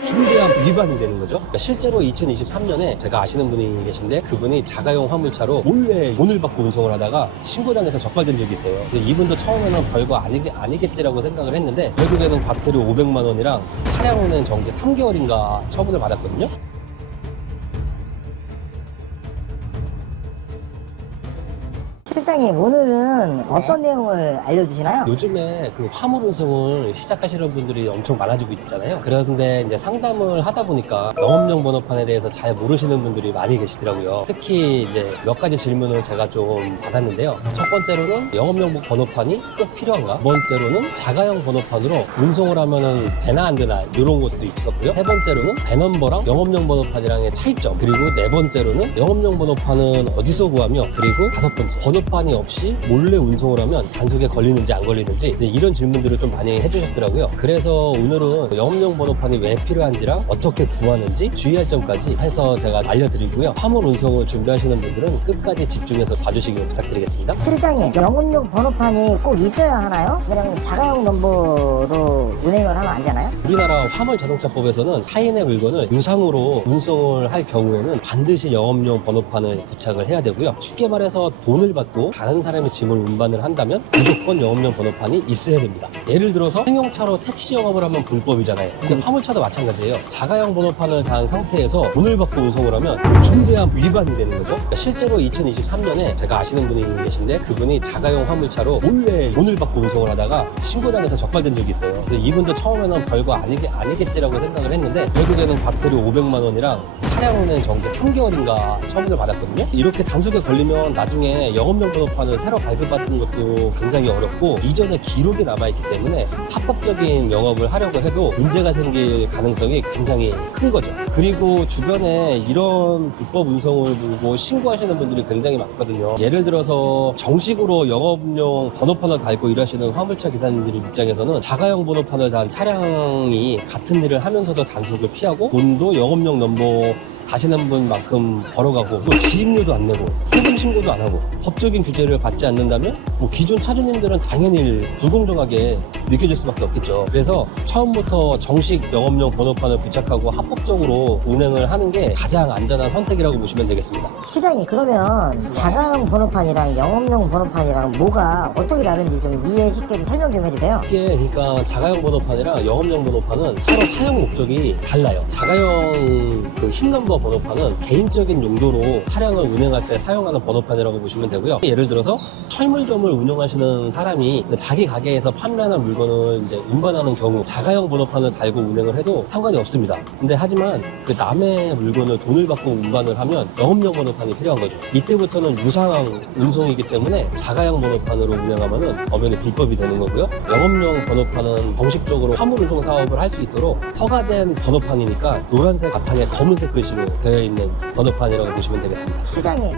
중대한 위반이 되는 거죠. 그러니까 실제로 2023년에 제가 아시는 분이 계신데 그분이 자가용 화물차로 몰래 돈을 받고 운송을 하다가 신고당해서 적발된 적이 있어요. 근데 이분도 처음에는 별거 아니겠지라고 생각을 했는데 결국에는 과태료 500만 원이랑 차량 운행 정지 3개월인가 처분을 받았거든요. 실장님, 오늘은 어떤 내용을 알려주시나요? 요즘에 그 화물 운송을 시작하시는 분들이 엄청 많아지고 있잖아요. 그런데 이제 상담을 하다 보니까 영업용 번호판에 대해서 잘 모르시는 분들이 많이 계시더라고요. 특히 이제 몇 가지 질문을 제가 좀 받았는데요. 첫 번째로는 영업용 번호판이 꼭 필요한가? 두 번째로는 자가용 번호판으로 운송을 하면은 되나 안 되나 이런 것도 있었고요. 세 번째로는 배넘버랑 영업용 번호판이랑의 차이점. 그리고 네 번째로는 영업용 번호판은 어디서 구하며, 그리고 다섯 번째 번호판이 없이 몰래 운송을 하면 단속에 걸리는지 안 걸리는지 이런 질문들을 좀 많이 해주셨더라고요. 그래서 오늘은 영업용 번호판이 왜 필요한지랑 어떻게 구하는지 주의할 점까지 해서 제가 알려드리고요. 화물 운송을 준비하시는 분들은 끝까지 집중해서 봐주시길 부탁드리겠습니다. 실장님, 영업용 번호판이 꼭 있어야 하나요? 그냥 자가용 넘버로 운행을 하면 안 되나요? 우리나라 화물자동차법에서는 타인의 물건을 유상으로 운송을 할 경우에는 반드시 영업용 번호판을 부착을 해야 되고요. 쉽게 말해서 돈을 받고 다른 사람의 짐을 운반을 한다면 무조건 영업용 번호판이 있어야 됩니다. 예를 들어서 승용차로 택시 영업을 하면 불법이잖아요. 근데 화물차도 마찬가지예요. 자가용 번호판을 단 상태에서 돈을 받고 운송을 하면 중대한 위반이 되는 거죠. 그러니까 실제로 2023년에 제가 아시는 분이 계신데 그분이 자가용 화물차로 몰래 돈을 받고 운송을 하다가 신고당해서 적발된 적이 있어요. 근데 이분도 처음에는 별거 아니겠지라고 생각을 했는데 결국에는 과태료 500만 원이랑 차량 운행 정지 3개월인가 처분을 받았거든요. 이렇게 단속에 걸리면 나중에 영업용 번호판을 새로 발급받는 것도 굉장히 어렵고 이전에 기록이 남아있기 때문에 합법적인 영업을 하려고 해도 문제가 생길 가능성이 굉장히 큰 거죠. 그리고 주변에 이런 불법 운송을 보고 신고하시는 분들이 굉장히 많거든요. 예를 들어서 정식으로 영업용 번호판을 달고 일하시는 화물차 기사님들 입장에서는 자가용 번호판을 단 차량이 같은 일을 하면서도 단속을 피하고 돈도 영업용 넘버 다시는 분만큼 벌어가고 또 지입료도 안 내고 세금 신고도 안 하고 법적인 규제를 받지 않는다면 기존 차주님들은 당연히 불공정하게 느껴질 수밖에 없겠죠. 그래서 처음부터 정식 영업용 번호판을 부착하고 합법적으로 운행을 하는 게 가장 안전한 선택이라고 보시면 되겠습니다. 실장님, 그러면 자가용 번호판이랑 영업용 번호판이랑 뭐가 어떻게 다른지 좀 이해 쉽게 설명 좀 해주세요. 이게 그러니까 자가용 번호판이랑 영업용 번호판은 서로 사용 목적이 달라요. 자가용 그 흰넘버 번호판은 개인적인 용도로 차량을 운행할 때 사용하는 번호판이라고 보시면 되고요. 예를 들어서 철물점을 운영하시는 사람이 자기 가게에서 판매하는 물건을 이제 운반하는 경우 자가용 번호판을 달고 운행을 해도 상관이 없습니다. 근데 하지만 그 남의 물건을 돈을 받고 운반을 하면 영업용 번호판이 필요한 거죠. 이때부터는 유상 운송이기 때문에 자가용 번호판으로 운행하면은 엄연히 불법이 되는 거고요. 영업용 번호판은 정식적으로 화물 운송 사업을 할 수 있도록 허가된 번호판이니까 노란색 바탕에 검은색 글씨로 되어 있는 번호판이라고 보시면 되겠습니다. 실장님,